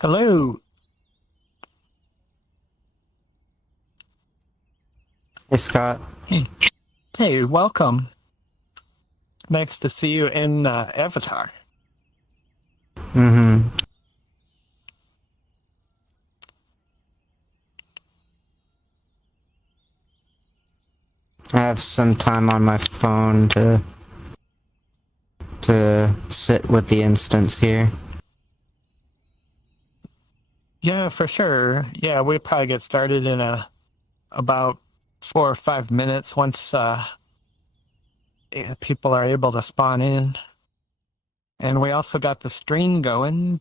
Hello. Hey Scott. Hey. Hey, welcome. Nice to see you in Avatar. Mm-hmm. I have some time on my phone to sit with the instance here. Yeah, for sure. Yeah, we'll probably get started in about 4 or 5 minutes once people are able to spawn in. And we also got the stream going,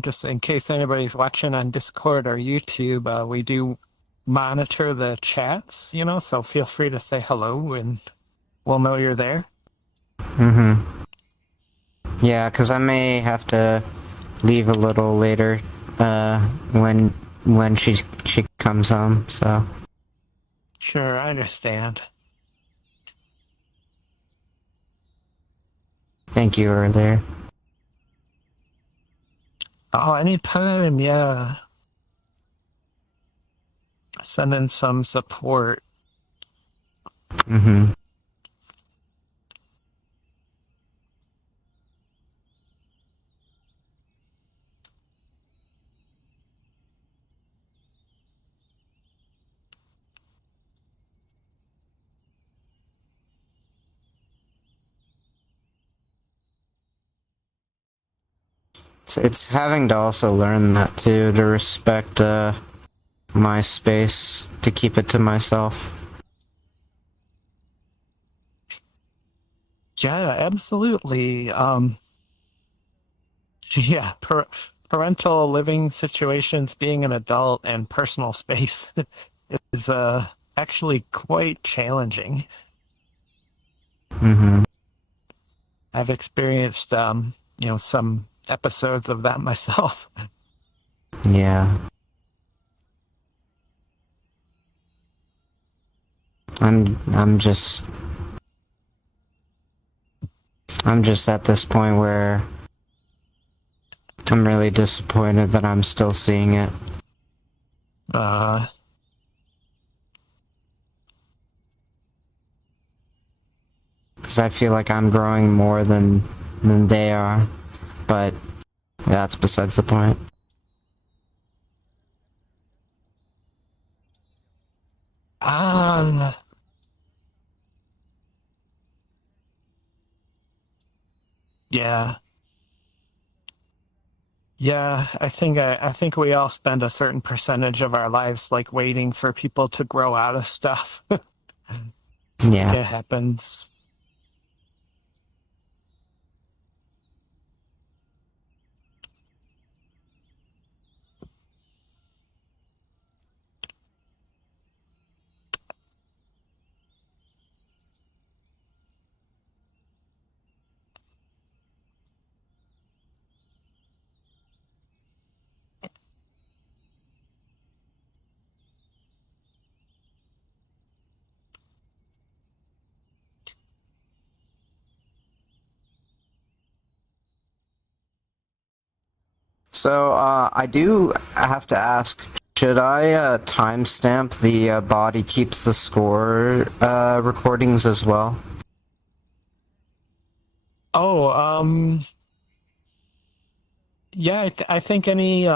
just in case anybody's watching on Discord or YouTube, we do monitor the chats, so feel free to say hello and we'll know you're there. Mm-hmm. Yeah, 'cause I may have to leave a little later, when she comes home, so. Sure, I understand. Thank you earlier. Oh, anytime, yeah. Send in some support. Mm-hmm. It's having to also learn that too, to respect, my space, to keep it to myself. Yeah, absolutely. Yeah, parental living situations, being an adult, and personal space is actually quite challenging. Mm-hmm. I've experienced, some episodes of that myself. Yeah. I'm just at this point where I'm really disappointed that I'm still seeing it. Uh, Because I feel like I'm growing more than they are. But that's besides the point. um, yeah. Yeah, I think we all spend a certain percentage of our lives like waiting for people to grow out of stuff. Yeah. It happens. So, I do have to ask, should I, timestamp the, Body Keeps the Score, recordings as well? Oh, yeah, I think any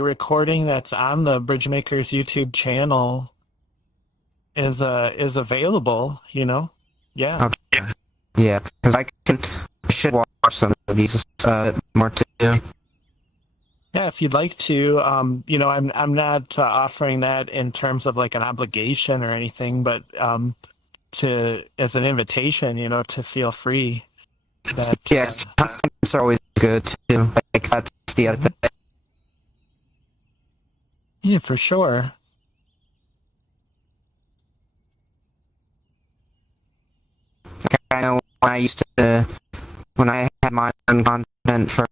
recording that's on the Bridgemakers YouTube channel is available, Yeah. Okay. Yeah, because I should watch some of these, more too. Yeah, if you'd like to, I'm not offering that in terms of like an obligation or anything, but to as an invitation, to feel free that Yeah, 'cause timestamps are always good too. Like, that's the other mhm. thing. Yeah, for sure. I know when I used to, when I had my own content for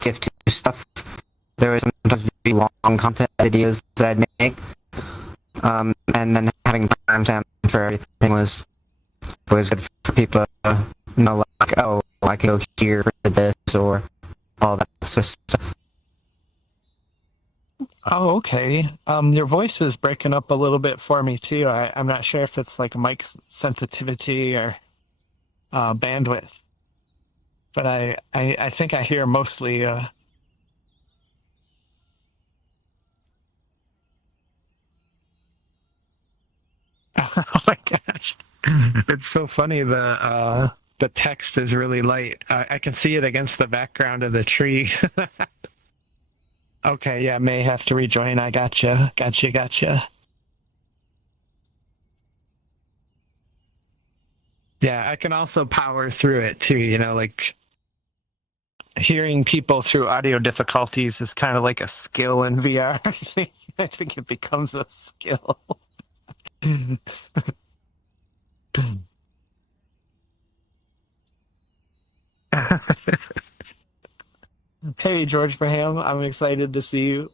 TF2 stuff, there was sometimes be long content videos that I'd make, and then having timestamp for everything was good for people to know, like, oh, I can go here for this, or all that sort of stuff. Oh, okay. Your voice is breaking up a little bit for me too. I'm not sure if it's like mic sensitivity or bandwidth, but I think I hear mostly. Oh my gosh, it's so funny. The text is really light. I can see it against the background of the tree. Okay, yeah, may have to rejoin. I gotcha. Yeah, I can also power through it too, like hearing people through audio difficulties is kind of like a skill in VR. I think it becomes a skill. Hey, George Braham, I'm excited to see you.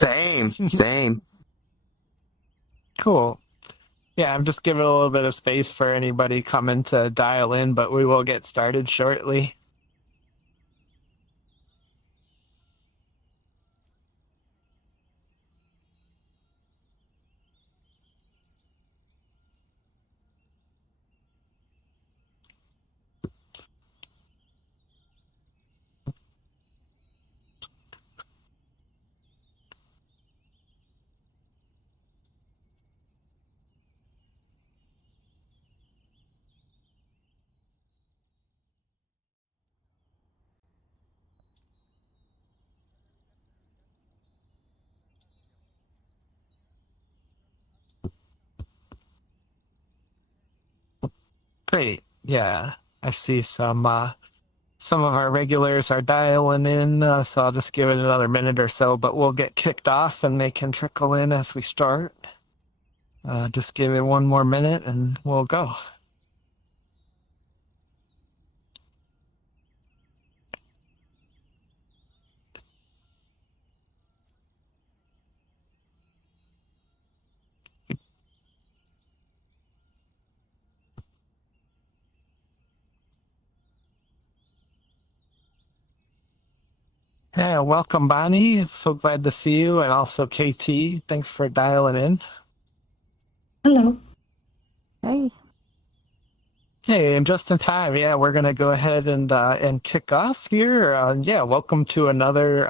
Same. Cool. Yeah, I'm just giving a little bit of space for anybody coming to dial in, but we will get started shortly. Great. Yeah, I see some of our regulars are dialing in, so I'll just give it another minute or so, but we'll get kicked off and they can trickle in as we start. Just give it one more minute and we'll go. Yeah, welcome, Bonnie. So glad to see you, and also KT. Thanks for dialing in. Hello. Hey. Hey, and just in time, yeah, we're gonna go ahead and kick off here. Yeah, welcome to another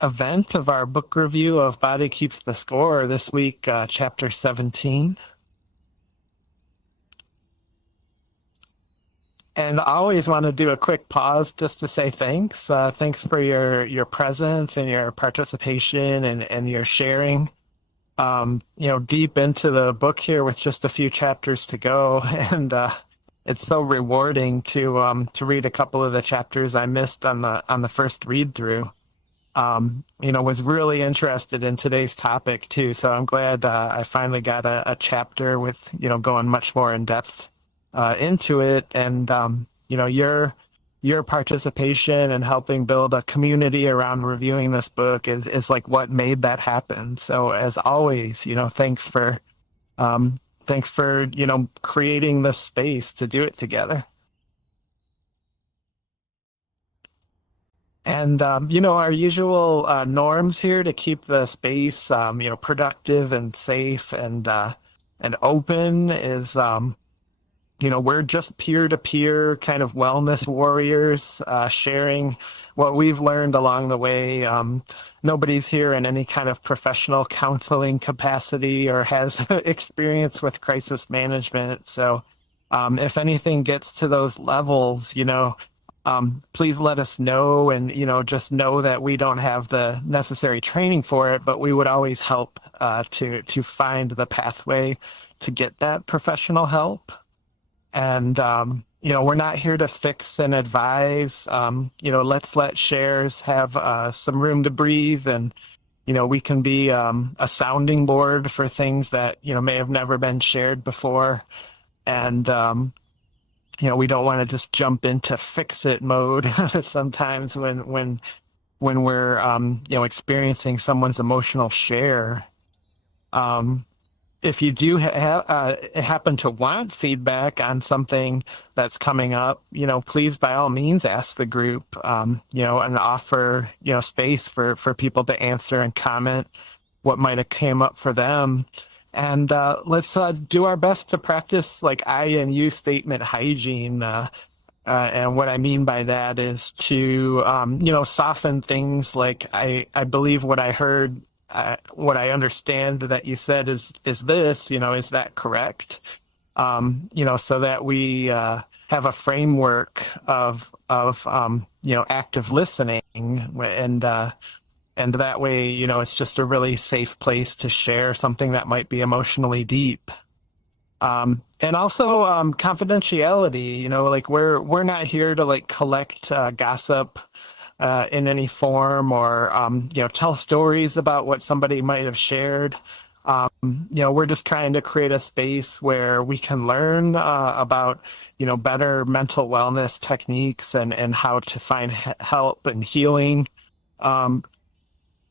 event of our book review of Body Keeps the Score. This week, chapter 17. And I always want to do a quick pause just to say thanks. Thanks for your presence and your participation and your sharing. Deep into the book here with just a few chapters to go, and it's so rewarding to read a couple of the chapters I missed on the first read through. Was really interested in today's topic too, so I'm glad I finally got a chapter with going much more in depth into it, and your participation and helping build a community around reviewing this book is like what made that happen. So as always, thanks for creating this space to do it together. And our usual norms here to keep the space productive and safe and open is we're just peer-to-peer kind of wellness warriors, sharing what we've learned along the way. Nobody's here in any kind of professional counseling capacity or has experience with crisis management. So if anything gets to those levels, please let us know, and just know that we don't have the necessary training for it, but we would always help to find the pathway to get that professional help. And we're not here to fix and advise. Let's let shares have some room to breathe, and we can be a sounding board for things that may have never been shared before. And we don't want to just jump into fix-it mode sometimes when we're experiencing someone's emotional share. if you do happen to want feedback on something that's coming up, please by all means ask the group, and offer, space for people to answer and comment what might have came up for them. And let's do our best to practice like I and you statement hygiene. And what I mean by that is to, soften things like I believe what I heard, what I understand that you said is this, is that correct? So that we have a framework of active listening, and that way, it's just a really safe place to share something that might be emotionally deep. And also confidentiality, like we're not here to like collect gossip in any form, or tell stories about what somebody might have shared. We're just trying to create a space where we can learn about better mental wellness techniques and how to find help and healing.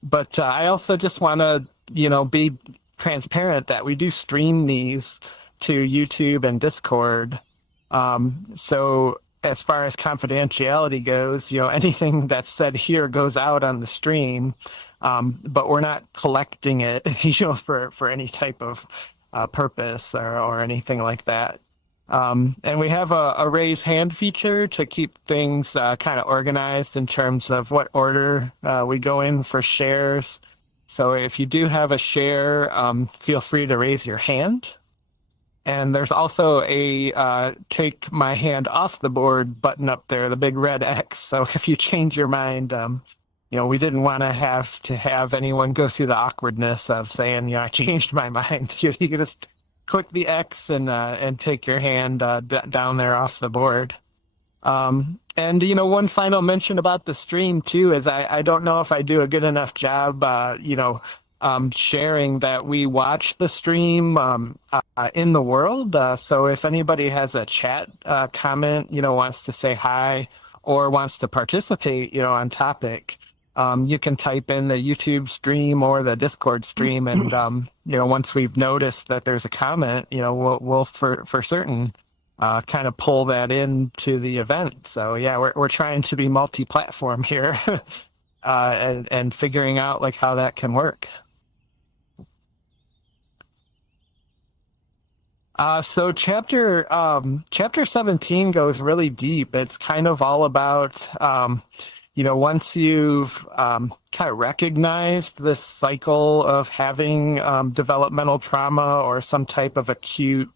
But I also just want to be transparent that we do stream these to YouTube and Discord. So as far as confidentiality goes, anything that's said here goes out on the stream, but we're not collecting it, for any type of purpose or anything like that. And we have a raise hand feature to keep things kind of organized in terms of what order we go in for shares. So if you do have a share, feel free to raise your hand. And there's also a take my hand off the board button up there, the big red X. So if you change your mind, we didn't want to have anyone go through the awkwardness of saying, I changed my mind. You can just click the X and take your hand down there off the board. And, one final mention about the stream too is I don't know if I do a good enough job, sharing that we watch the stream in the world. So if anybody has a chat comment, wants to say hi or wants to participate, on topic, you can type in the YouTube stream or the Discord stream, and once we've noticed that there's a comment, we'll for certain kind of pull that into the event. So yeah, we're trying to be multi-platform here, and figuring out like how that can work. So chapter 17 goes really deep. It's kind of all about, once you've kind of recognized this cycle of having developmental trauma or some type of acute,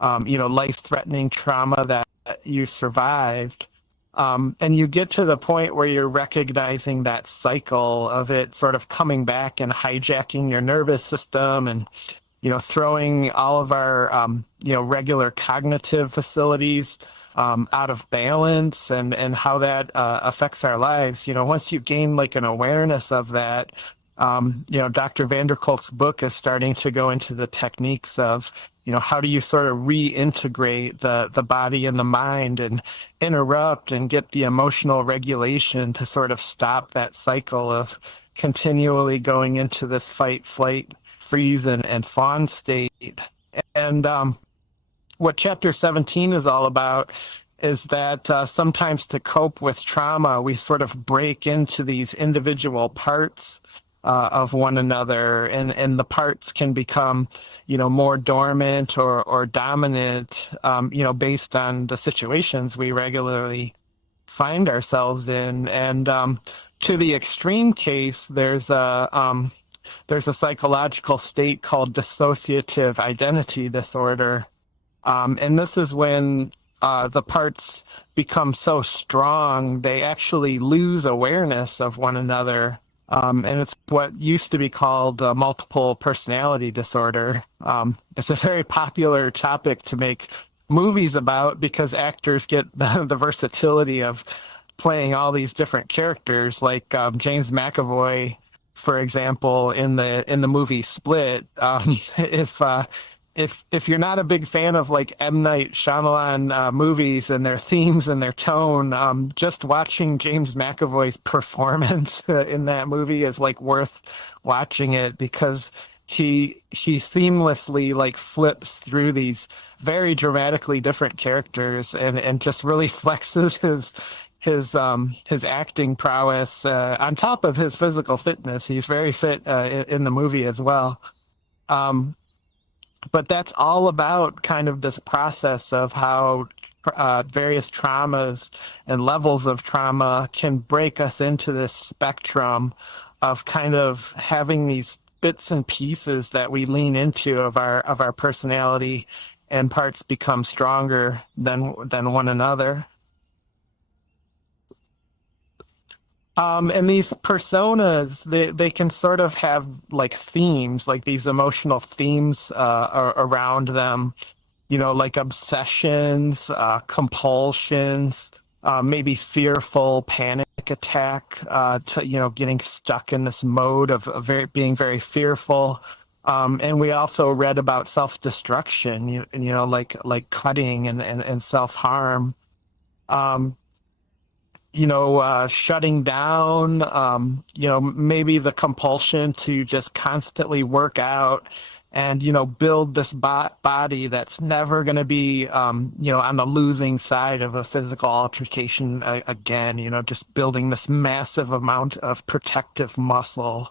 life-threatening trauma that you survived, and you get to the point where you're recognizing that cycle of it sort of coming back and hijacking your nervous system and throwing all of our, regular cognitive facilities out of balance, and how that affects our lives. Once you gain like an awareness of that, Dr. Vanderkolk's book is starting to go into the techniques of, how do you sort of reintegrate the body and the mind and interrupt and get the emotional regulation to sort of stop that cycle of continually going into this fight, flight, freeze and fawn state. And what chapter 17 is all about is that sometimes to cope with trauma, we sort of break into these individual parts of one another, and the parts can become, more dormant or dominant, based on the situations we regularly find ourselves in. And to the extreme case, there's a psychological state called dissociative identity disorder. And this is when the parts become so strong, they actually lose awareness of one another. And it's what used to be called multiple personality disorder. It's a very popular topic to make movies about because actors get the versatility of playing all these different characters, like James McAvoy, for example, in the movie Split. If you're not a big fan of like M. Night Shyamalan movies and their themes and their tone, just watching James McAvoy's performance in that movie is like worth watching it, because he seamlessly like flips through these very dramatically different characters and just really flexes his acting prowess on top of his physical fitness. He's very fit in the movie as well. But that's all about kind of this process of how various traumas and levels of trauma can break us into this spectrum of kind of having these bits and pieces that we lean into of our personality, and parts become stronger than one another. And these personas, they can sort of have like themes, like these emotional themes around them, you know, like obsessions, compulsions, maybe fearful panic attack, to, you know, getting stuck in this mode of being very fearful. And we also read about self-destruction, you know, like cutting and self-harm. You know, shutting down, you know, maybe the compulsion to just constantly work out and, you know, build this body that's never going to be, you know, on the losing side of a physical altercation again, you know, just building this massive amount of protective muscle.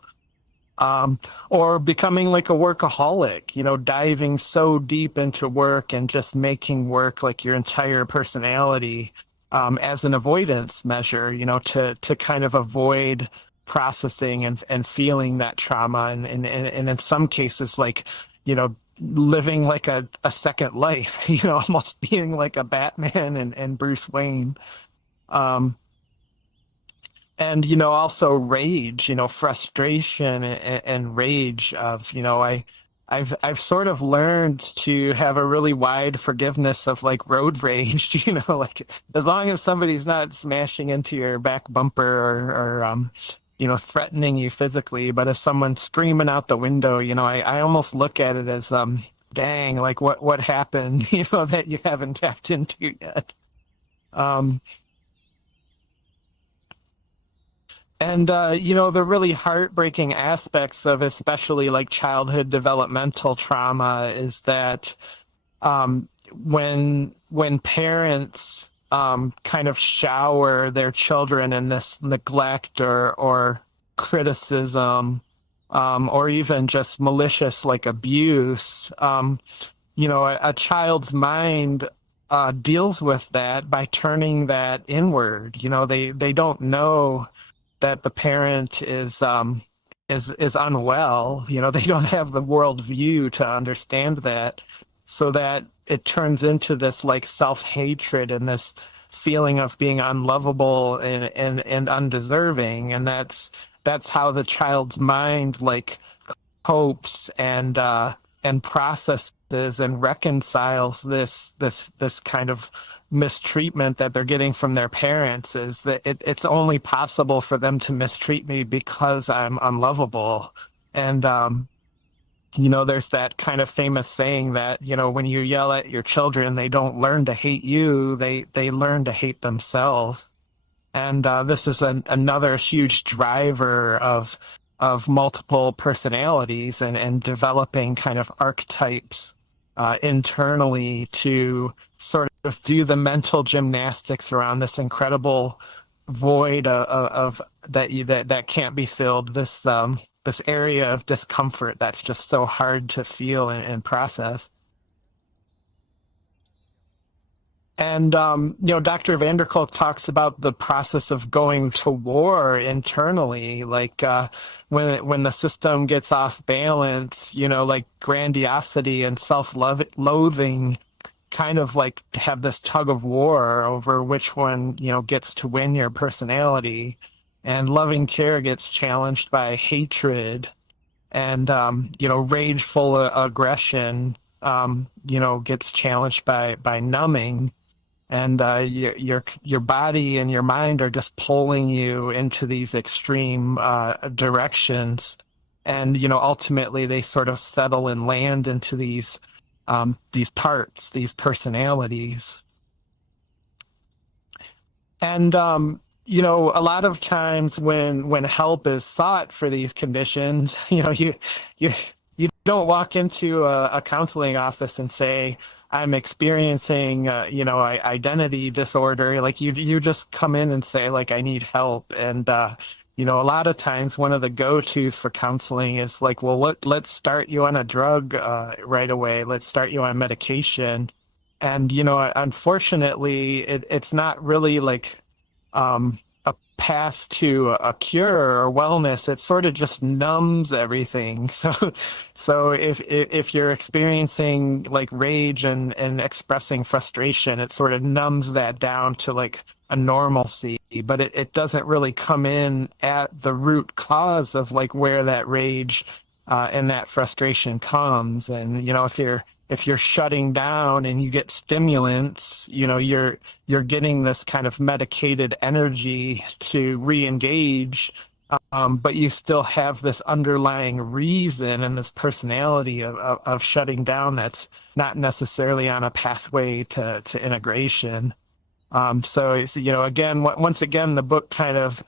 Or becoming like a workaholic, you know, diving so deep into work and just making work like your entire personality. As an avoidance measure, you know, to kind of avoid processing and feeling that trauma, and in some cases, like, you know, living like a second life, you know, almost being like a Batman and Bruce Wayne. And, you know, also rage, you know, frustration and rage of, you know, I've sort of learned to have a really wide forgiveness of like road rage, you know, like as long as somebody's not smashing into your back bumper or you know, threatening you physically, but if someone's screaming out the window, you know, I almost look at it as dang, like what happened, you know, that you haven't tapped into yet. And, you know, the really heartbreaking aspects of especially like childhood developmental trauma is that when parents kind of shower their children in this neglect or criticism, or even just malicious like abuse, you know, a child's mind deals with that by turning that inward. You know, they don't know that the parent is unwell. You know, they don't have the world view to understand that, so that it turns into this like self-hatred and this feeling of being unlovable and undeserving. And that's how the child's mind like copes and processes and reconciles this kind of mistreatment that they're getting from their parents, is that it's only possible for them to mistreat me because I'm unlovable. And you know, there's that kind of famous saying that, you know, when you yell at your children, they don't learn to hate you, they learn to hate themselves. And this is another huge driver of multiple personalities and developing kind of archetypes internally to sort of do the mental gymnastics around this incredible void of that can't be filled, this area of discomfort that's just so hard to feel and process. And you know, Dr. van der Kolk talks about the process of going to war internally, like when the system gets off balance, you know, like grandiosity and self-loathing kind of like have this tug of war over which one, you know, gets to win your personality. And loving care gets challenged by hatred, and you know, rageful aggression, you know, gets challenged by numbing. And your body and your mind are just pulling you into these extreme directions, and you know, ultimately they sort of settle and land into these parts, these personalities. And you know, a lot of times when help is sought for these conditions, you know, you don't walk into a counseling office and say, I'm experiencing, identity disorder. Like you just come in and say, like, I need help. And, a lot of times one of the go-tos for counseling is like, well, let's start you on a drug right away. Let's start you on medication. And, unfortunately, it's not really like a path to a cure or wellness. It sort of just numbs everything. So if you're experiencing like rage and expressing frustration, it sort of numbs that down to like a normalcy, but it doesn't really come in at the root cause of like where that rage and that frustration comes. And if you're shutting down and you get stimulants, you're getting this kind of medicated energy to re-engage, but you still have this underlying reason and this personality of shutting down that's not necessarily on a pathway to integration. So again, once again, the book kind of,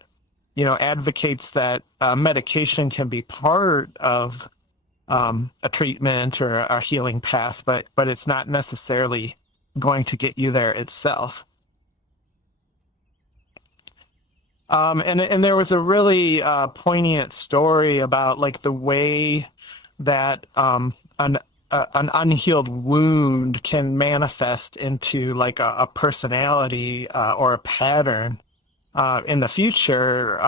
advocates that medication can be part of a treatment or a healing path, but it's not necessarily going to get you there itself. And there was a really poignant story about like the way that an unhealed wound can manifest into like a personality or a pattern in the future.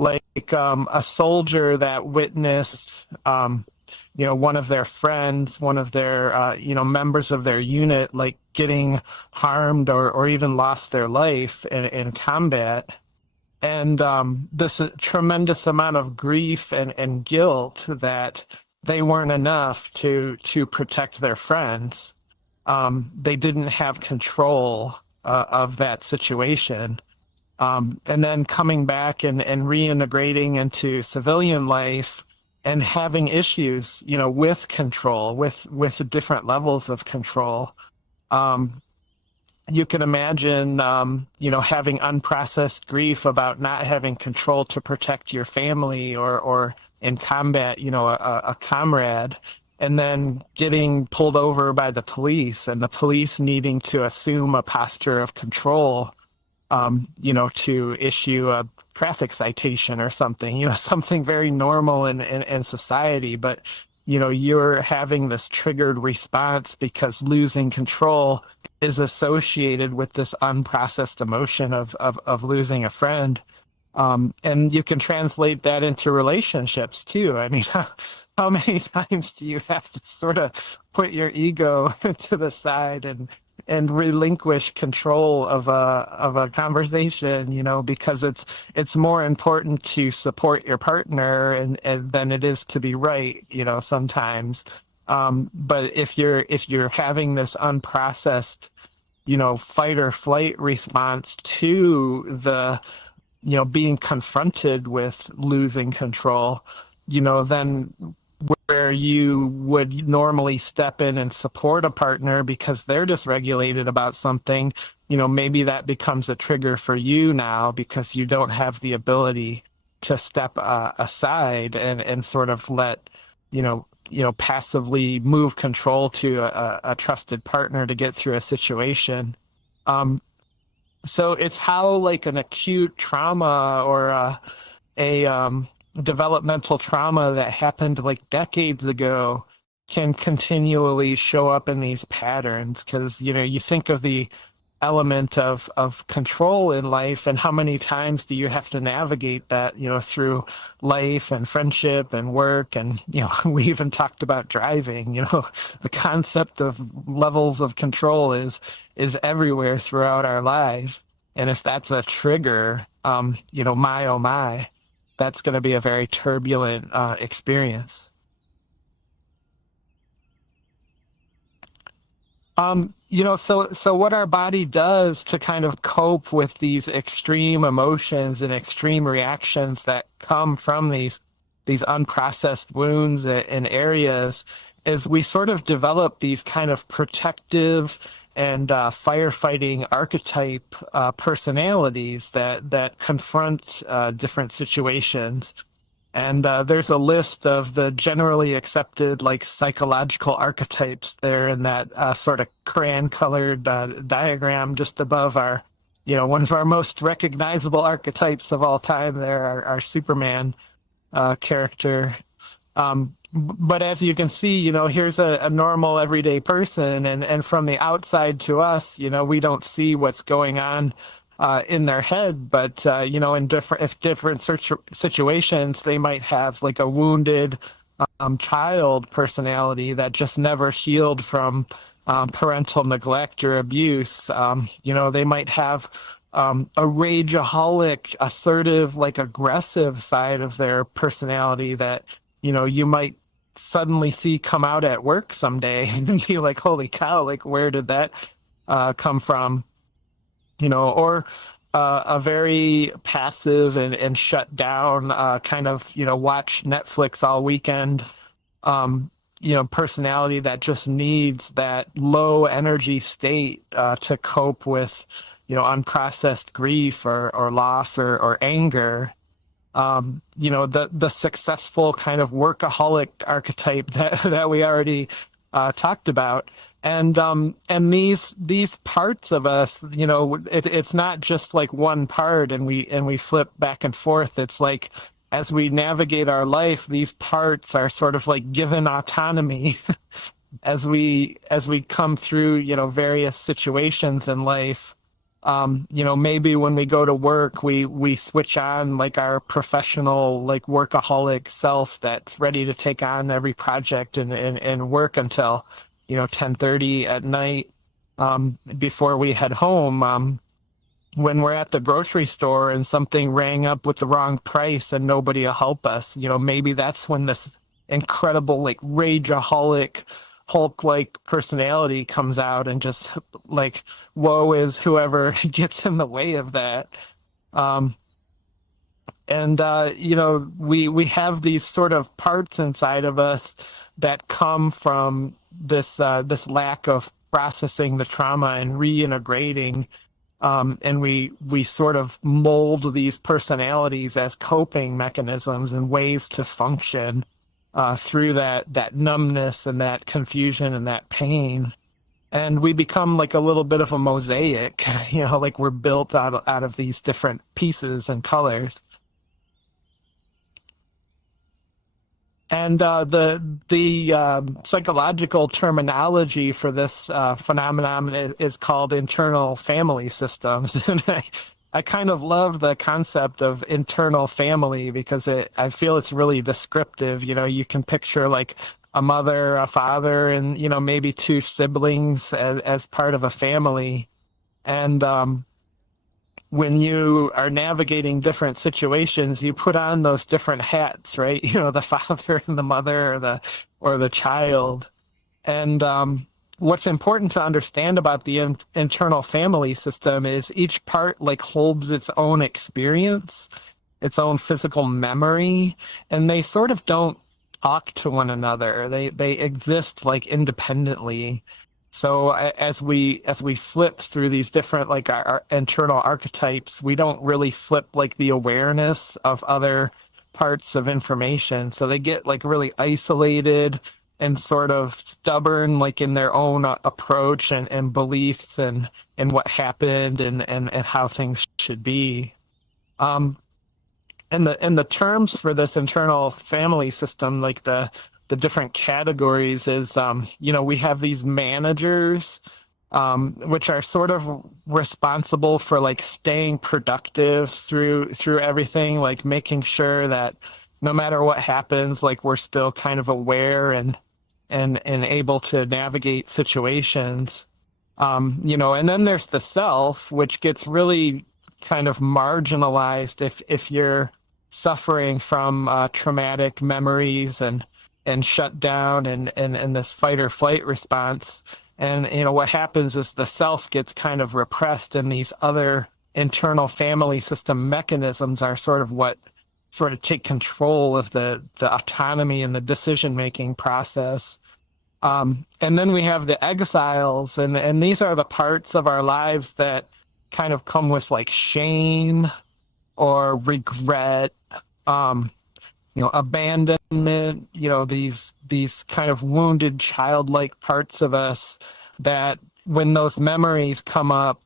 A soldier that witnessed one of their friends, one of their, members of their unit, like getting harmed or even lost their life in combat. And this tremendous amount of grief and guilt that they weren't enough to protect their friends. They didn't have control of that situation. And then coming back and reintegrating into civilian life and having issues, with control, with different levels of control. You can imagine, having unprocessed grief about not having control to protect your family or in combat, a comrade, and then getting pulled over by the police and the police needing to assume a posture of control, to issue a traffic citation or something, something very normal in society. But, you're having this triggered response because losing control is associated with this unprocessed emotion of losing a friend. And you can translate that into relationships too. I mean, how many times do you have to sort of put your ego to the side and relinquish control of a conversation, because it's more important to support your partner and than it is to be right, sometimes. But if you're having this unprocessed, fight or flight response to the, being confronted with losing control, then where you would normally step in and support a partner because they're dysregulated about something, maybe that becomes a trigger for you now because you don't have the ability to step aside and sort of let, passively move control to a trusted partner to get through a situation. So it's how like an acute trauma or a developmental trauma that happened like decades ago can continually show up in these patterns, because you think of the element of control in life and how many times do you have to navigate that through life and friendship and work, and we even talked about driving. The concept of levels of control is everywhere throughout our lives, and if that's a trigger, my oh my, that's going to be a very turbulent experience. So what our body does to kind of cope with these extreme emotions and extreme reactions that come from these unprocessed wounds and areas is we sort of develop these kind of protective and firefighting archetype personalities that confront different situations. And there's a list of the generally accepted like psychological archetypes there in that sort of crayon-colored diagram just above our, one of our most recognizable archetypes of all time there, our Superman character. But as you can see, here's a normal everyday person, and from the outside to us, we don't see what's going on in their head, but in different situations, they might have like a wounded child personality that just never healed from parental neglect or abuse. They might have a rageaholic, assertive, like aggressive side of their personality that you might suddenly see come out at work someday and be like, holy cow, like where did that come from? Or a very passive and shut down kind of, watch Netflix all weekend, personality that just needs that low energy state to cope with, unprocessed grief or loss or anger. The successful kind of workaholic archetype that we already talked about. And these parts of us, it's not just like one part and we flip back and forth. It's like as we navigate our life, these parts are sort of like given autonomy as we come through, various situations in life. Maybe when we go to work, we switch on like our professional, like workaholic self that's ready to take on every project and work until 10:30 at night before we head home. When we're at the grocery store and something rang up with the wrong price and nobody will help us, maybe that's when this incredible like rageaholic Hulk-like personality comes out and just like woe is whoever gets in the way of that. We have these sort of parts inside of us that come from this lack of processing the trauma and reintegrating, and we sort of mold these personalities as coping mechanisms and ways to function through that numbness and that confusion and that pain. And we become like a little bit of a mosaic, like we're built out of these different pieces and colors. And the psychological terminology for this phenomenon is called internal family systems. And I kind of love the concept of internal family because I feel it's really descriptive. You can picture like a mother, a father, and maybe two siblings as part of a family. And when you are navigating different situations, you put on those different hats, right? The father and the mother or the child. And what's important to understand about the internal family system is each part like holds its own experience, its own physical memory, and they sort of don't talk to one another. They exist like independently. So as we flip through these different like our internal archetypes, we don't really flip like the awareness of other parts of information. So they get like really isolated and sort of stubborn like in their own approach and beliefs and what happened and how things should be. And the terms for this internal family system, like the different categories is, we have these managers, which are sort of responsible for like staying productive through everything, like making sure that no matter what happens, like we're still kind of aware and able to navigate situations. And then there's the self, which gets really kind of marginalized if you're suffering from traumatic memories and shut down and this fight or flight response. And, what happens is the self gets kind of repressed, and these other internal family system mechanisms are sort of take control of the autonomy and the decision-making process. And then we have the exiles, and these are the parts of our lives that kind of come with like shame or regret, abandonment, these kind of wounded childlike parts of us that when those memories come up,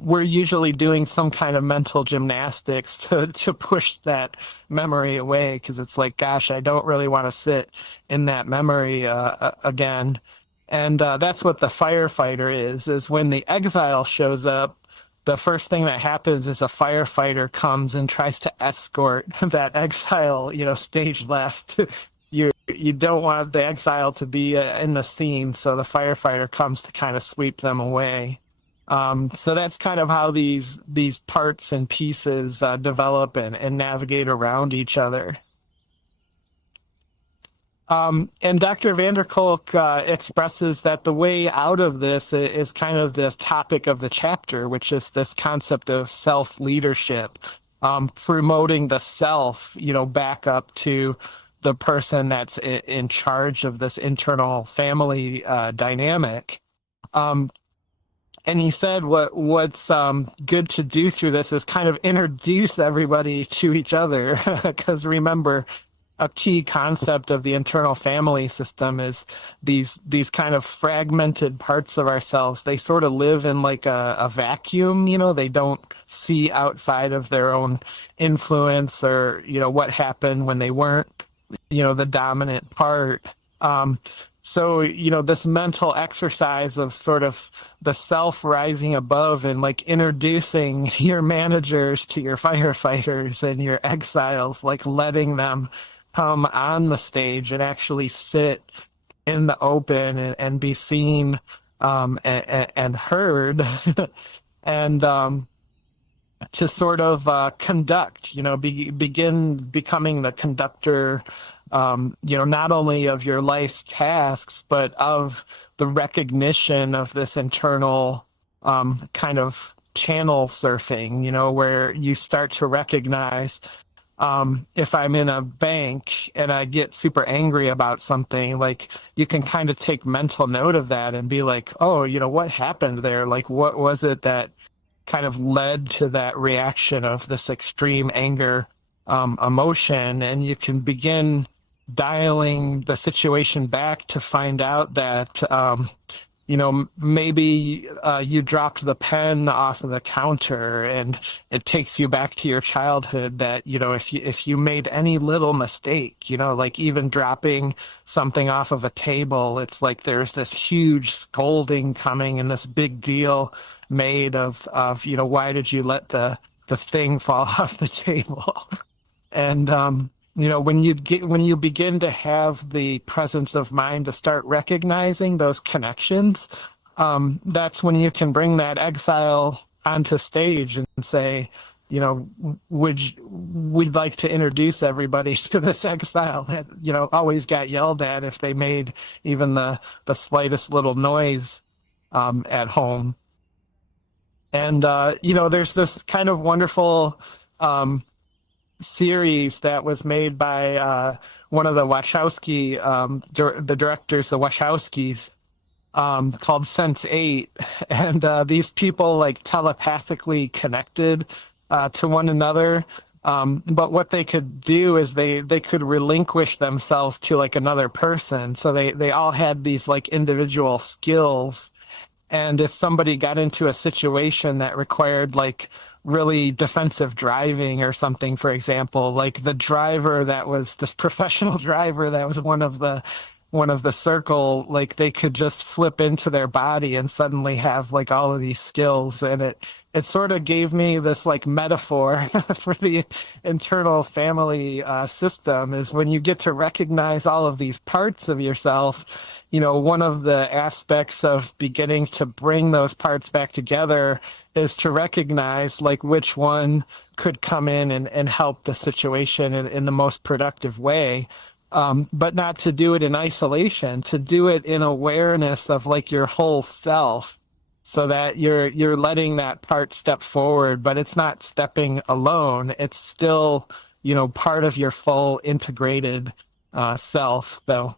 we're usually doing some kind of mental gymnastics to push that memory away, because it's like, gosh, I don't really want to sit in that memory again. And that's what the firefighter is when the exile shows up. The first thing that happens is a firefighter comes and tries to escort that exile, stage left. You don't want the exile to be in the scene, so the firefighter comes to kind of sweep them away. So that's kind of how these parts and pieces develop and navigate around each other. And Dr. van der Kolk expresses that the way out of this is kind of this topic of the chapter, which is this concept of self-leadership, promoting the self, back up to the person that's in charge of this internal family dynamic. And he said what's good to do through this is kind of introduce everybody to each other, because remember, a key concept of the internal family system is these kind of fragmented parts of ourselves. They sort of live in like a vacuum, they don't see outside of their own influence or, what happened when they weren't, the dominant part. So, this mental exercise of sort of the self rising above and like introducing your managers to your firefighters and your exiles, like letting them come on the stage and actually sit in the open and be seen and heard and to sort of conduct, begin becoming the conductor, not only of your life's tasks, but of the recognition of this internal kind of channel surfing, where you start to recognize if I'm in a bank and I get super angry about something, like you can kind of take mental note of that and be like, oh, what happened there? Like, what was it that kind of led to that reaction of this extreme anger emotion? And you can begin dialing the situation back to find out that maybe you dropped the pen off of the counter, and it takes you back to your childhood that, if you made any little mistake, like even dropping something off of a table, it's like there's this huge scolding coming and this big deal made of why did you let the thing fall off the table? And when you begin to have the presence of mind to start recognizing those connections, that's when you can bring that exile onto stage and say, we'd like to introduce everybody to this exile that, always got yelled at if they made even the slightest little noise at home. And, there's this kind of wonderful series that was made by one of the Wachowski, the directors, the Wachowskis, called Sense8. And these people like telepathically connected to one another. But what they could do is they could relinquish themselves to like another person. So they all had these like individual skills. And if somebody got into a situation that required like really defensive driving or something, for example, like the driver that was this professional driver that was one of the circle, like they could just flip into their body and suddenly have like all of these skills. And it sort of gave me this like metaphor for the internal family system, is when you get to recognize all of these parts of yourself, one of the aspects of beginning to bring those parts back together is to recognize like which one could come in and help the situation in the most productive way. But not to do it in isolation, to do it in awareness of like your whole self, so that you're letting that part step forward, but it's not stepping alone. It's still, part of your full integrated self, though.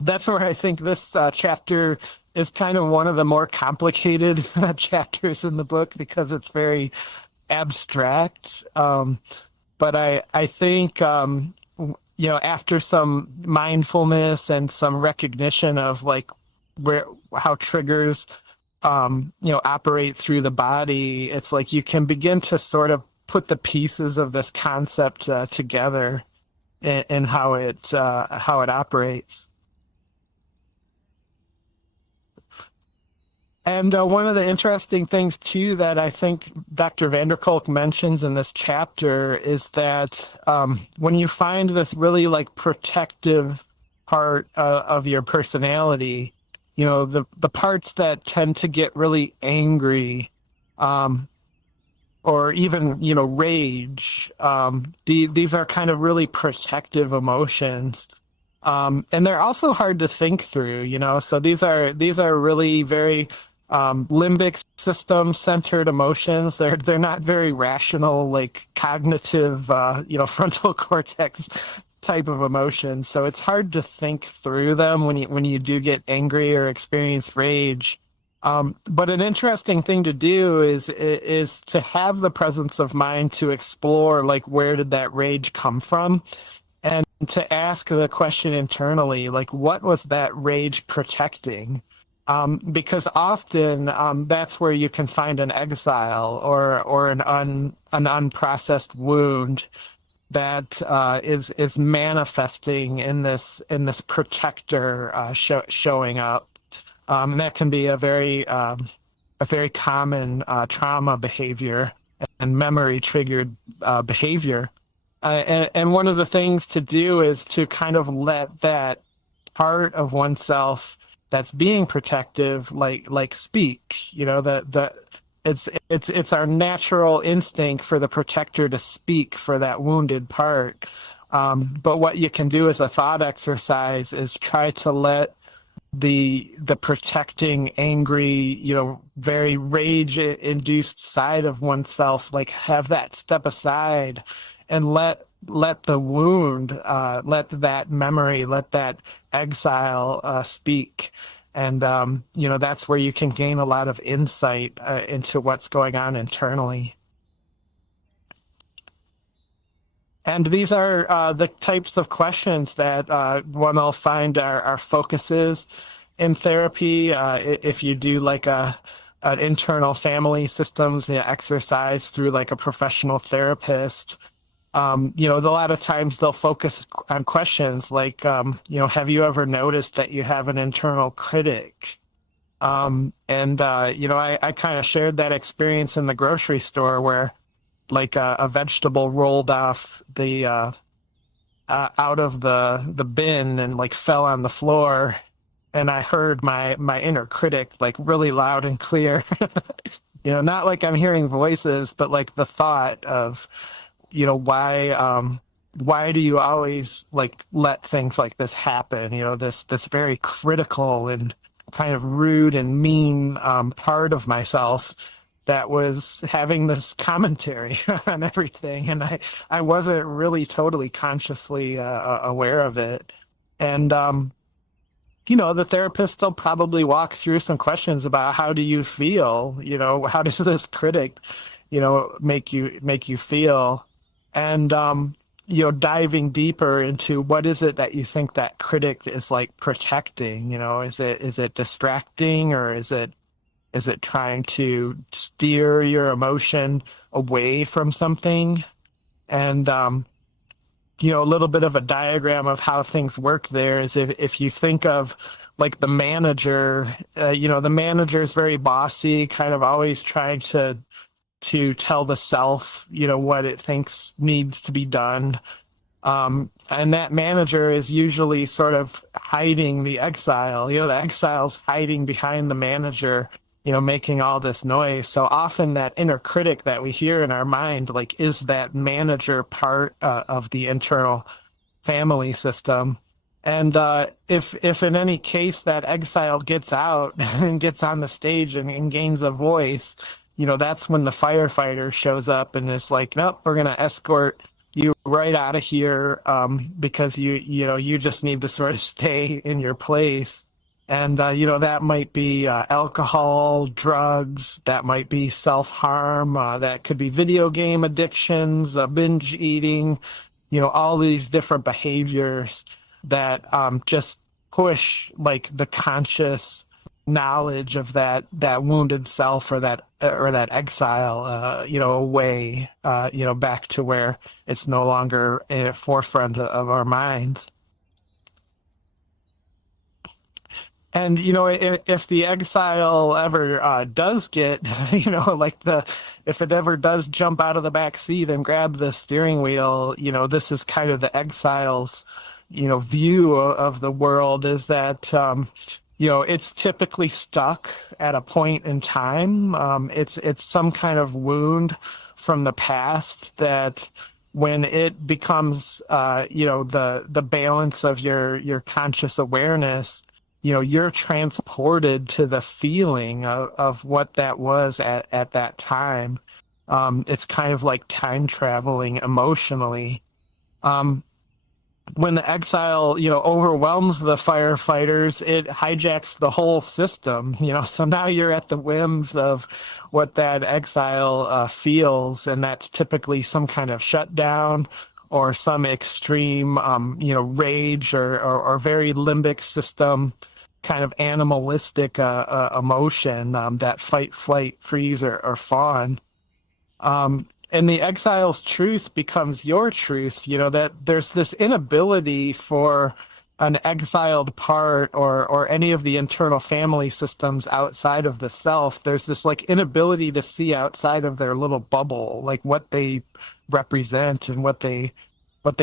That's where I think this chapter is kind of one of the more complicated chapters in the book, because it's very abstract. But I think after some mindfulness and some recognition of like how triggers operate through the body, it's like you can begin to sort of put the pieces of this concept together in how it operates. And one of the interesting things, too, that I think Dr. van der Kolk mentions in this chapter is that when you find this really like protective part of your personality, the parts that tend to get really angry or even, rage, these are kind of really protective emotions. And they're also hard to think through, so these are really very limbic system centered emotions. They're not very rational, like cognitive, frontal cortex type of emotions. So it's hard to think through them when you do get angry or experience rage. But an interesting thing to do is to have the presence of mind to explore, like, where did that rage come from? And to ask the question internally, like, what was that rage protecting? Because often that's where you can find an exile or an unprocessed wound that is manifesting in this protector showing up, and that can be a very common trauma behavior and memory triggered behavior. And one of the things to do is to kind of let that part of oneself that's being protective, like speak. It's our natural instinct for the protector to speak for that wounded part. But what you can do as a thought exercise is try to let the protecting, angry, very rage-induced side of oneself, like, have that step aside and let the wound, let that memory, let that exile speak. And, that's where you can gain a lot of insight into what's going on internally. And these are the types of questions that one will find are focuses in therapy. If you do like an internal family systems exercise through like a professional therapist, a lot of times they'll focus on questions like, have you ever noticed that you have an internal critic? I kind of shared that experience in the grocery store where like a vegetable rolled off the out of the bin and like fell on the floor, and I heard my inner critic like really loud and clear. Not like I'm hearing voices, but like the thought of, why do you always like let things like this happen? This very critical and kind of rude and mean part of myself that was having this commentary on everything, and I wasn't really totally consciously aware of it. And the therapist will probably walk through some questions about how do you feel, how does this critic, make you feel, and diving deeper into what is it that you think that critic is like protecting. Is it distracting, or is it trying to steer your emotion away from something? And, a little bit of a diagram of how things work there is if you think of like the manager, the manager is very bossy, kind of always trying to tell the self, what it thinks needs to be done. And that manager is usually sort of hiding the exile. The exile's hiding behind the manager, making all this noise. So often that inner critic that we hear in our mind, like, is that manager part of the internal family system. And if in any case that exile gets out and gets on the stage and gains a voice, that's when the firefighter shows up and is like, nope, we're going to escort you right out of here because you just need to sort of stay in your place. And, that might be alcohol, drugs, that might be self-harm, that could be video game addictions, binge eating, all these different behaviors that just push like the conscious knowledge of that wounded self or that exile away back to where it's no longer a forefront of our minds. And if the exile ever does get if it ever does jump out of the back seat and grab the steering wheel, this is kind of the exile's view of the world, is that it's typically stuck at a point in time. It's some kind of wound from the past that, when it becomes the balance of your conscious awareness, you're transported to the feeling of what that was at that time. It's kind of like time traveling emotionally. When the exile, overwhelms the firefighters, it hijacks the whole system, so now you're at the whims of what that exile feels, and that's typically some kind of shutdown or some extreme, rage or very limbic system kind of animalistic emotion, that fight, flight, freeze, or fawn. And the exile's truth becomes your truth, that there's this inability for an exiled part or any of the internal family systems outside of the self. There's this like inability to see outside of their little bubble, like what they represent and what they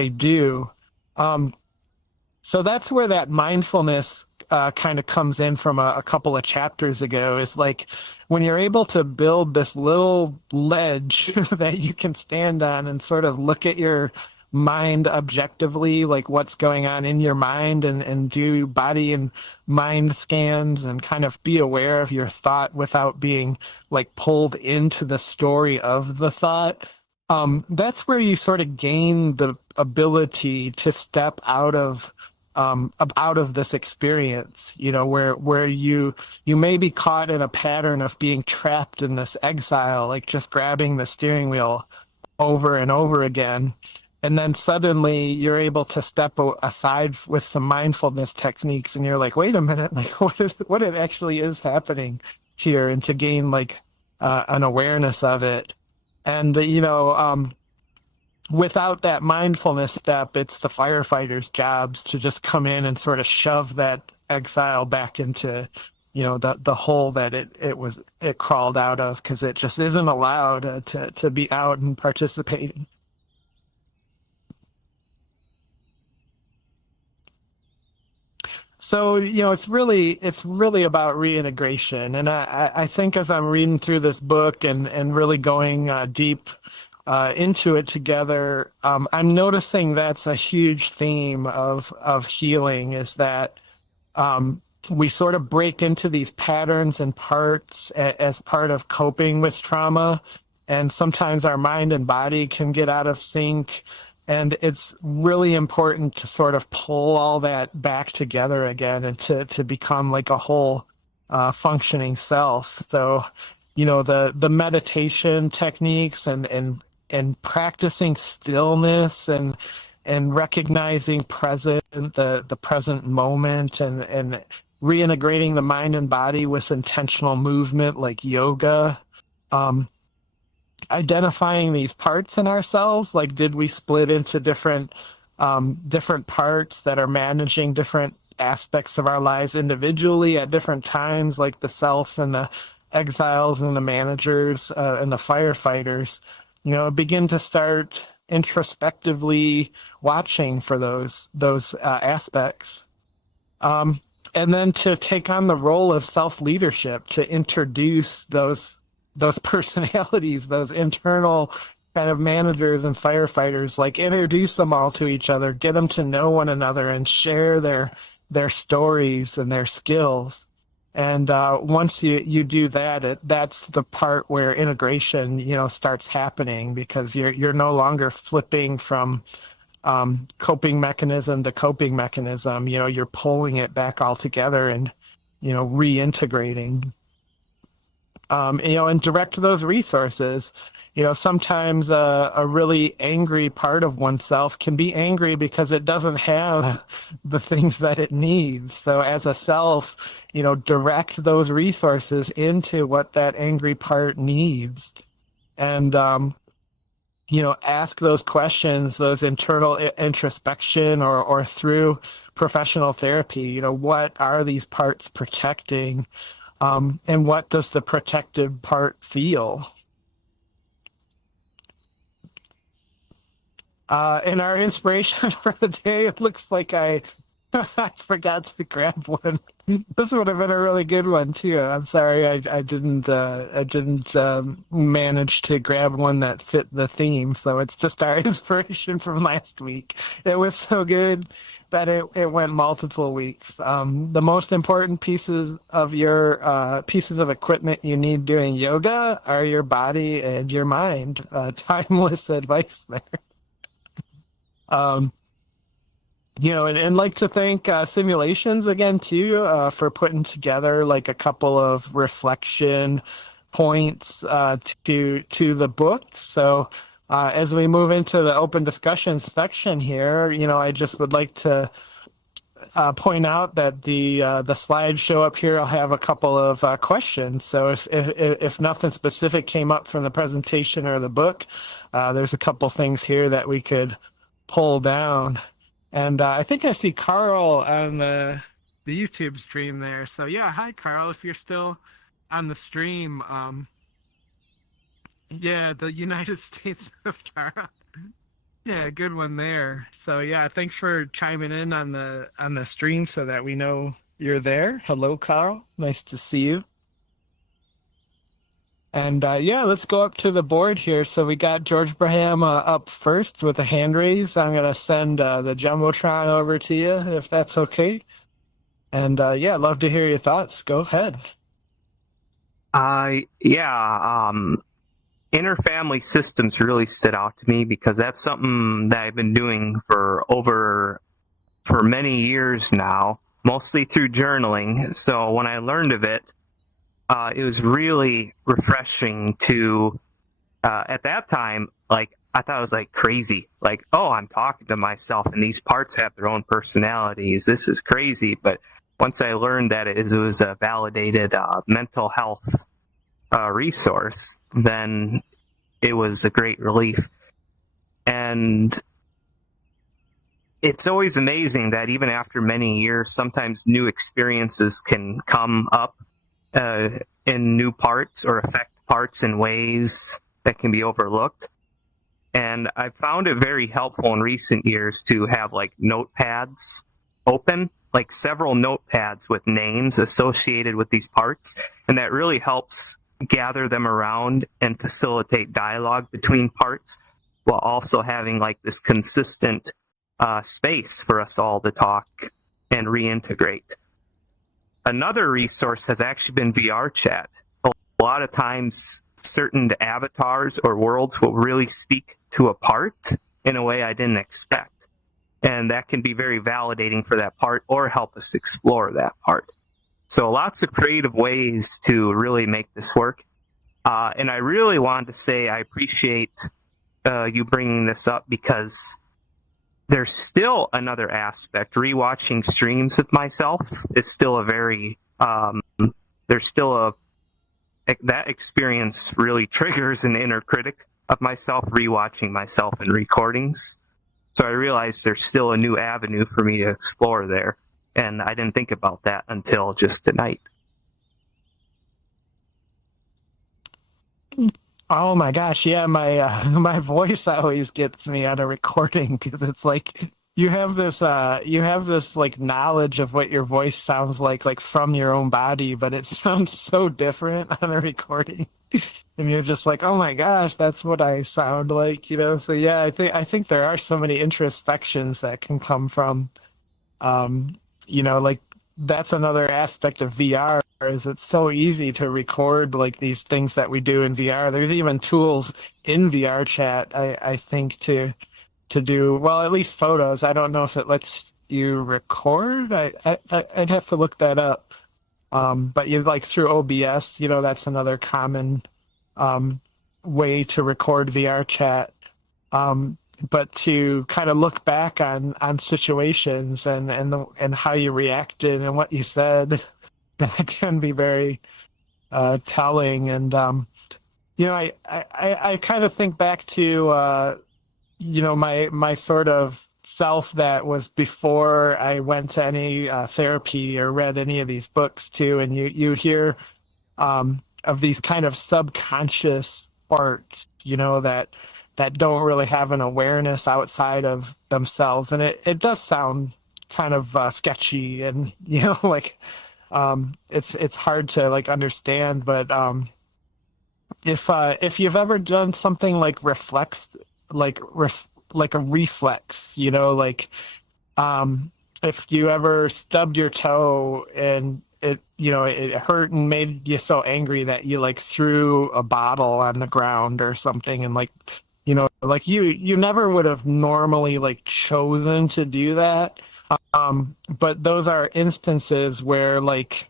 do. So that's where that mindfulness kind of comes in from a couple of chapters ago. Is like when you're able to build this little ledge that you can stand on and sort of look at your mind objectively, like what's going on in your mind, and do body and mind scans and kind of be aware of your thought without being like pulled into the story of the thought. That's where you sort of gain the ability to step out of this experience, where you may be caught in a pattern of being trapped in this exile, like just grabbing the steering wheel over and over again. And then suddenly you're able to step aside with some mindfulness techniques, and you're like, wait a minute, like what it actually is happening here, and to gain like an awareness of it. And without that mindfulness step, it's the firefighters' jobs to just come in and sort of shove that exile back into, the hole that it crawled out of, because it just isn't allowed to be out and participating. So, it's really about reintegration. And I think as I'm reading through this book and really going deep into it together, I'm noticing that's a huge theme of healing, is that we sort of break into these patterns and parts as part of coping with trauma, and sometimes our mind and body can get out of sync, and it's really important to sort of pull all that back together again and to become like a whole functioning self. So, the meditation techniques and practicing stillness and recognizing the present moment, and reintegrating the mind and body with intentional movement like yoga, identifying these parts in ourselves, like did we split into different parts that are managing different aspects of our lives individually at different times, like the self and the exiles and the managers and the firefighters. Begin to start introspectively watching for those aspects. And then to take on the role of self-leadership, to introduce those personalities, those internal kind of managers and firefighters, like introduce them all to each other, get them to know one another and share their stories and their skills. And once you do that, that's the part where integration, starts happening, because you're no longer flipping from coping mechanism to coping mechanism. You're pulling it back all together and reintegrating. And direct those resources. sometimes a really angry part of oneself can be angry because it doesn't have the things that it needs. So as a self, direct those resources into what that angry part needs. And, ask those questions, those internal introspection or through professional therapy, what are these parts protecting? And what does the protected part feel? In our inspiration for the day, it looks like I forgot to grab one. This would have been a really good one too. I'm sorry, I didn't manage to grab one that fit the theme. So it's just our inspiration from last week. It was so good that it went multiple weeks. The most important pieces of your pieces of equipment you need doing yoga are your body and your mind. Timeless advice there. And like to thank Simulations again too for putting together like a couple of reflection points to the book. So as we move into the open discussion section here, I just would like to point out that the slides show up here. I'll have a couple of questions. So if nothing specific came up from the presentation or the book, there's a couple things here that we could pull down. And I think I see Carl on the YouTube stream there. So yeah, hi Carl, if you're still on the stream. Yeah, the United States of Tara. Yeah, good one there. So yeah, thanks for chiming in on the stream so that we know you're there. Hello, Carl. Nice to see you. And let's go up to the board here. So we got George Braham up first with a hand raise. I'm going to send the Jumbotron over to you if that's okay. And love to hear your thoughts. Go ahead. Interfamily systems really stood out to me because that's something that I've been doing for many years now, mostly through journaling. So when I learned of it, it was really refreshing to, at that time, like, I thought it was like crazy. Like, oh, I'm talking to myself and these parts have their own personalities. This is crazy. But once I learned that it was a validated mental health resource, then it was a great relief. And it's always amazing that even after many years, sometimes new experiences can come up in new parts or affect parts in ways that can be overlooked. And I found it very helpful in recent years to have like notepads open, like several notepads with names associated with these parts. And that really helps gather them around and facilitate dialogue between parts while also having like this consistent space for us all to talk and reintegrate. Another resource has actually been VR chat. A lot of times certain avatars or worlds will really speak to a part in a way I didn't expect. And that can be very validating for that part or help us explore that part. So lots of creative ways to really make this work. And I really wanted to say I appreciate you bringing this up because there's still another aspect. Rewatching streams of myself is still a very, there's still that experience really triggers an inner critic of myself, rewatching myself in recordings. So I realized there's still a new avenue for me to explore there. And I didn't think about that until just tonight. Oh my gosh, yeah, my voice always gets me on a recording because it's like you have this like knowledge of what your voice sounds like from your own body, but it sounds so different on a recording. And you're just like, oh my gosh, that's what I sound like, So yeah, I think there are so many introspections that can come from like that's another aspect of VR is it's so easy to record like these things that we do in VR. There's even tools in VR chat, I think, to do, well, at least photos. I don't know if it lets you record. I'd have to look that up. But you like through OBS, that's another common way to record VR chat. But to kind of look back on situations and how you reacted and what you said, that can be very telling. And I kind of think back to my sort of self that was before I went to any therapy or read any of these books too, and you hear of these kind of subconscious parts, that don't really have an awareness outside of themselves, and it does sound kind of sketchy, and like it's hard to like understand, but if you've ever done something like like a reflex, if you ever stubbed your toe and it hurt and made you so angry that you like threw a bottle on the ground or something, and like you never would have normally like chosen to do that, but those are instances where like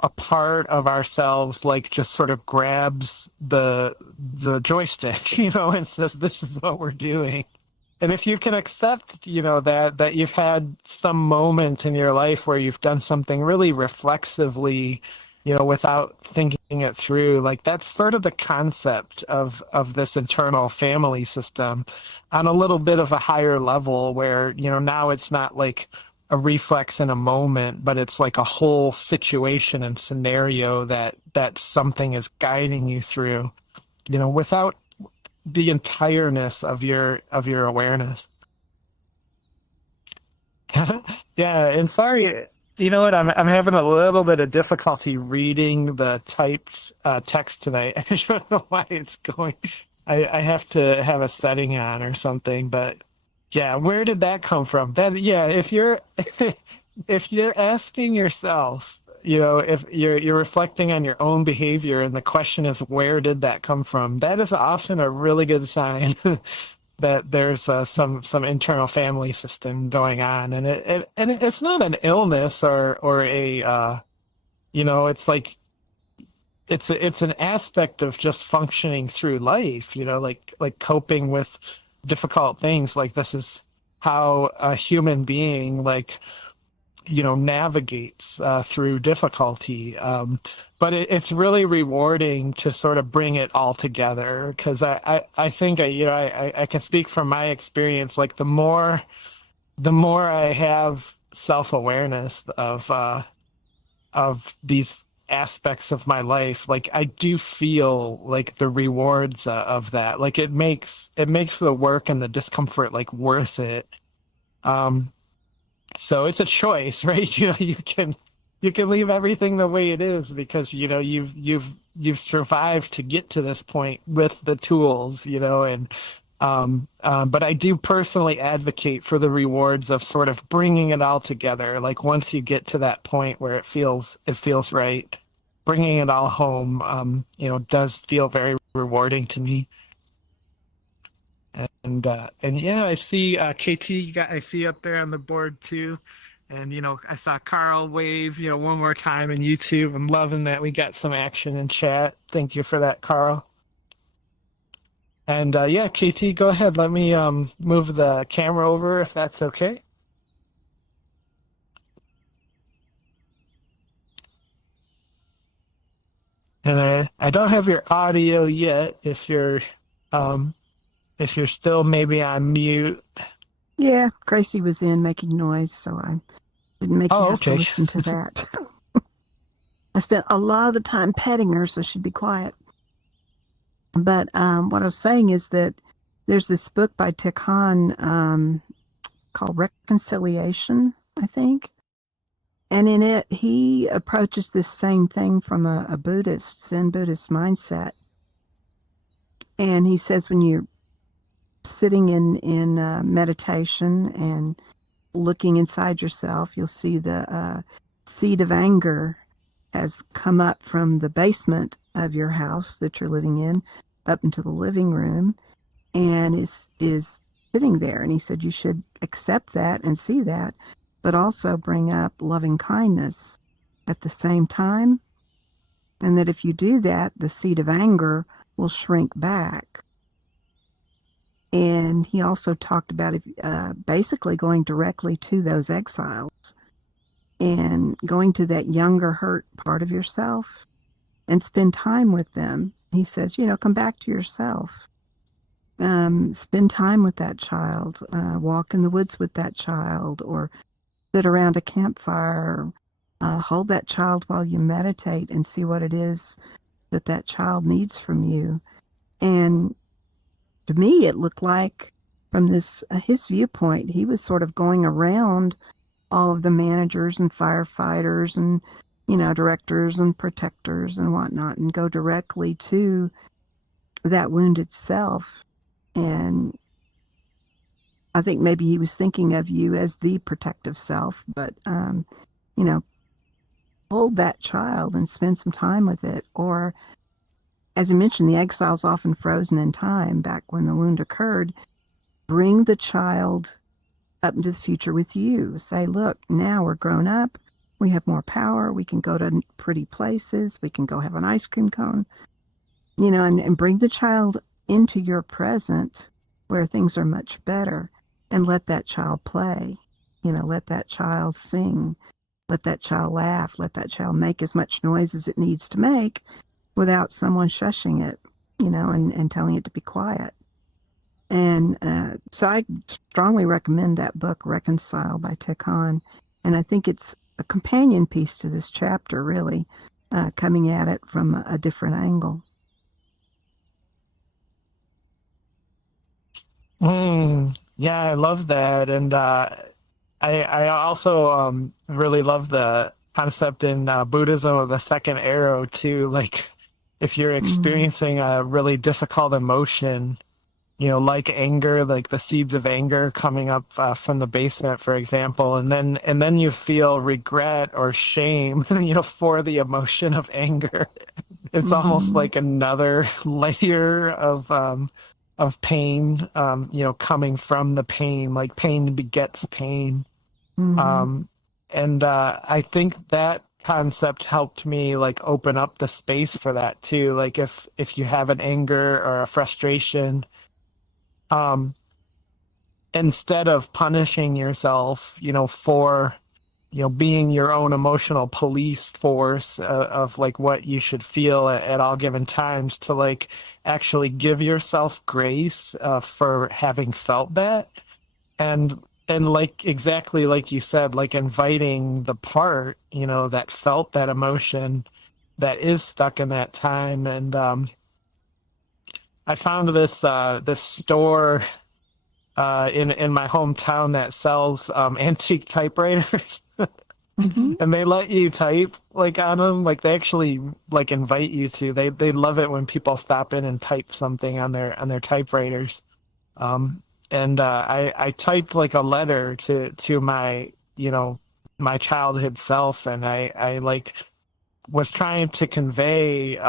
a part of ourselves like just sort of grabs the joystick, and says, this is what we're doing. And if you can accept, that you've had some moment in your life where you've done something really reflexively, without thinking it through, like that's sort of the concept of this internal family system on a little bit of a higher level where, now it's not like a reflex in a moment, but it's like a whole situation and scenario that something is guiding you through, without the entireness of your awareness. Yeah, and sorry, you know what? I'm having a little bit of difficulty reading the typed text tonight. I don't know why it's going. I have to have a setting on or something, but yeah, where did that come from? If you're if you're asking yourself, if you're reflecting on your own behavior and the question is where did that come from, that is often a really good sign that there's some internal family system going on, and it's not an illness or a it's like it's an aspect of just functioning through life, like coping with difficult things. Like this is how a human being navigates through difficulty, but it's really rewarding to sort of bring it all together, because I think I can speak from my experience. Like the more I have self-awareness of these aspects of my life, like I do feel like the rewards of that. Like it makes the work and the discomfort like worth it. So it's a choice, right? You can leave everything the way it is because you've survived to get to this point with the tools, and but I do personally advocate for the rewards of sort of bringing it all together. Like once you get to that point where it feels right, bringing it all home, does feel very rewarding to me. And yeah, I see KT. I see up there on the board too, and I saw Carl wave one more time in YouTube. I'm loving that we got some action in chat. Thank you for that, Carl. And yeah, KT, go ahead. Let me move the camera over if that's okay. And I don't have your audio yet. If you're still maybe on mute. Yeah, Gracie was in making noise, so I didn't make you have to listen to that. I spent a lot of the time petting her so she'd be quiet. But what I was saying is that there's this book by Thich Hanh called Reconciliation, I think. And in it, he approaches this same thing from a Zen Buddhist mindset. And he says when you're sitting in meditation and looking inside yourself, you'll see the seed of anger has come up from the basement of your house that you're living in up into the living room and is sitting there. And he said you should accept that and see that, but also bring up loving kindness at the same time. And that if you do that, the seed of anger will shrink back. And he also talked about basically going directly to those exiles and going to that younger hurt part of yourself and spend time with them. He says, come back to yourself. Spend time with that child, walk in the woods with that child, or sit around a campfire, hold that child while you meditate and see what it is that child needs from you. And to me, it looked like from his viewpoint, he was sort of going around all of the managers and firefighters and, directors and protectors and whatnot, and go directly to that wounded self. And I think maybe he was thinking of you as the protective self, but, hold that child and spend some time with it. Or, as you mentioned, the exile's often frozen in time back when the wound occurred. Bring the child up into the future with you. Say, look, now we're grown up. We have more power. We can go to pretty places. We can go have an ice cream cone, and bring the child into your present where things are much better, and let that child play. Let that child sing. Let that child laugh. Let that child make as much noise as it needs to make without someone shushing it, and telling it to be quiet. And so I strongly recommend that book, Reconcile by Thich Hanh. And I think it's a companion piece to this chapter, really, coming at it from a different angle. Yeah, I love that. And I also really love the concept in Buddhism of the second arrow, too. Like, if you're experiencing a really difficult emotion, like anger, like the seeds of anger coming up from the basement, for example, and then you feel regret or shame, for the emotion of anger. It's almost like another layer of pain, coming from the pain, like pain begets pain. And I think that concept helped me like open up the space for that too. Like if you have an anger or a frustration, instead of punishing yourself, for, being your own emotional police force of like what you should feel at all given times, to like actually give yourself grace for having felt that. And like exactly like you said, like inviting the part, that felt that emotion, that is stuck in that time. And I found this store in my hometown that sells antique typewriters. And they let you type like on them. Like they actually like invite you to. They love it when people stop in and type something on their typewriters. And I typed like a letter to my, my childhood self, and I like was trying to convey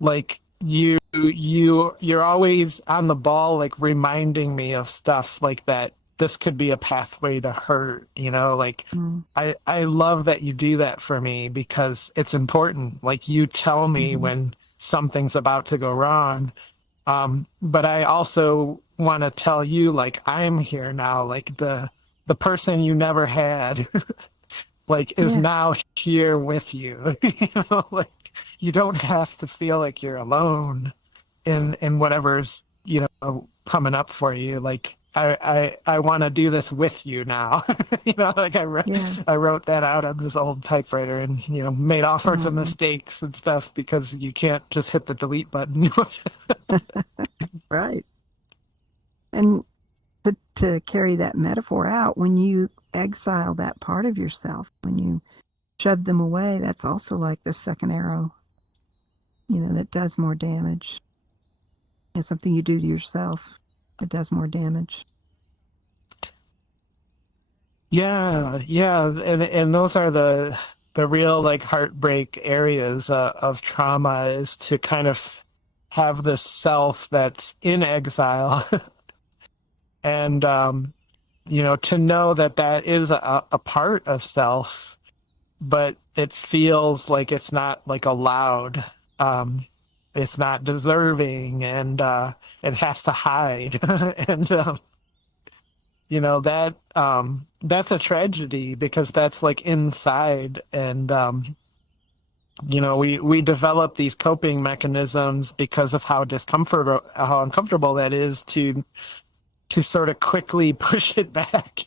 like you're always on the ball, like reminding me of stuff like that. This could be a pathway to hurt, like I love that you do that for me, because it's important. Like you tell me when something's about to go wrong. But I also want to tell you, like, I'm here now, like the person you never had, like is now here with you. Like you don't have to feel like you're alone in whatever's, coming up for you. Like I want to do this with you now. Like I wrote that out on this old typewriter, and made all sorts of mistakes and stuff, because you can't just hit the delete button. Right. And to carry that metaphor out, when you exile that part of yourself, when you shove them away, that's also like the second arrow, that does more damage. It's something you do to yourself that does more damage. Yeah, and those are the real like heartbreak areas of trauma, is to kind of have this self that's in exile, and to know that is a part of self, but it feels like it's not like allowed. it's not deserving, and it has to hide. And you know, that's a tragedy, because that's like inside. And you know, we develop these coping mechanisms because of how uncomfortable that is to sort of quickly push it back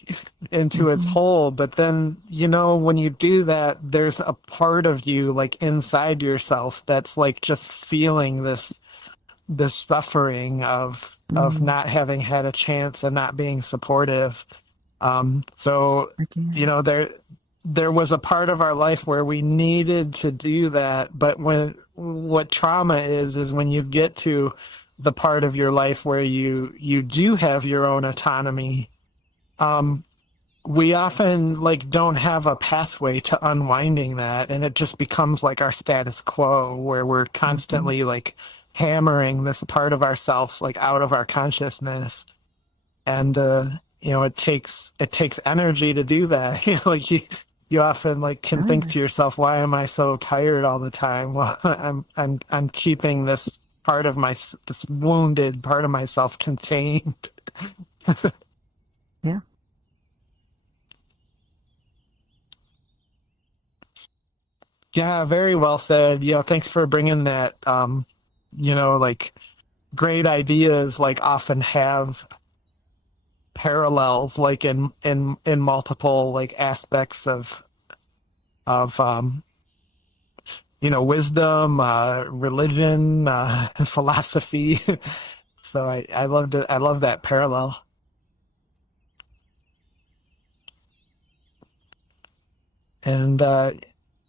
into its hole. But then, you know, when you do that, there's a part of you like inside yourself that's like just feeling this suffering of not having had a chance and not being supportive. So, you know, there was a part of our life where we needed to do that. But what trauma is when you get to the part of your life where you do have your own autonomy, we often like don't have a pathway to unwinding that, and it just becomes like our status quo, where we're constantly like hammering this part of ourselves like out of our consciousness. And you know, it takes energy to do that. You know, like you often like can think to yourself, why am I so tired all the time? Well, I'm keeping this wounded part of myself contained. Yeah. Yeah, very well said. You know, thanks for bringing that. You know, like great ideas like often have parallels, like in multiple like aspects of you know, wisdom, religion, philosophy. So I loved it. I love that parallel. And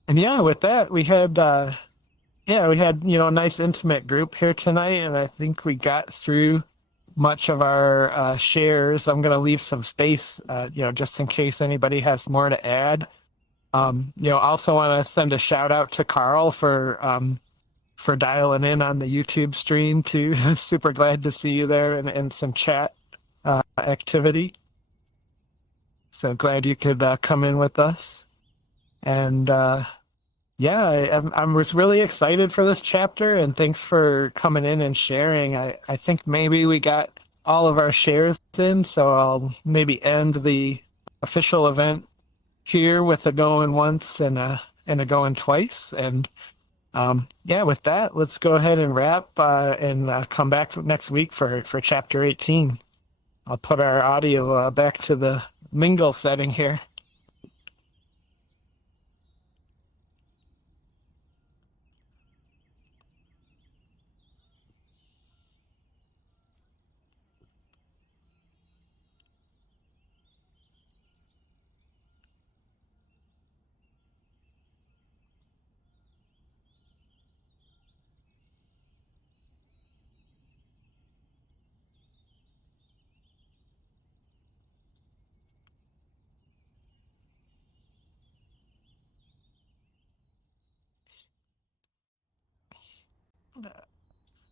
yeah, with that we had you know, a nice intimate group here tonight, and I think we got through much of our shares. I'm going to leave some space, you know, just in case anybody has more to add. You know, also want to send a shout out to Carl for dialing in on the YouTube stream too. Super glad to see you there, and some chat activity. So glad you could come in with us. And yeah, I was really excited for this chapter, and thanks for coming in and sharing. I think maybe we got all of our shares in, so I'll maybe end the official event here with a going once and a going twice. And yeah, with that, let's go ahead and wrap and come back next week for chapter 18. I'll put our audio back to the mingle setting here.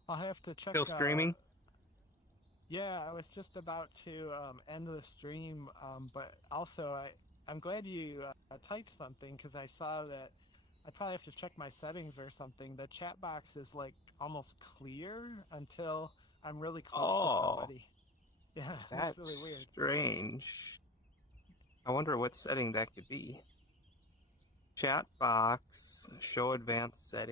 I'll have to check. Still streaming? Yeah, I was just about to end the stream, but also I'm glad you typed something, because I saw that I probably have to check my settings or something. The chat box is like almost clear until I'm really close to somebody. Yeah, that's really weird. Strange. I wonder what setting that could be. Chat box, show advanced settings.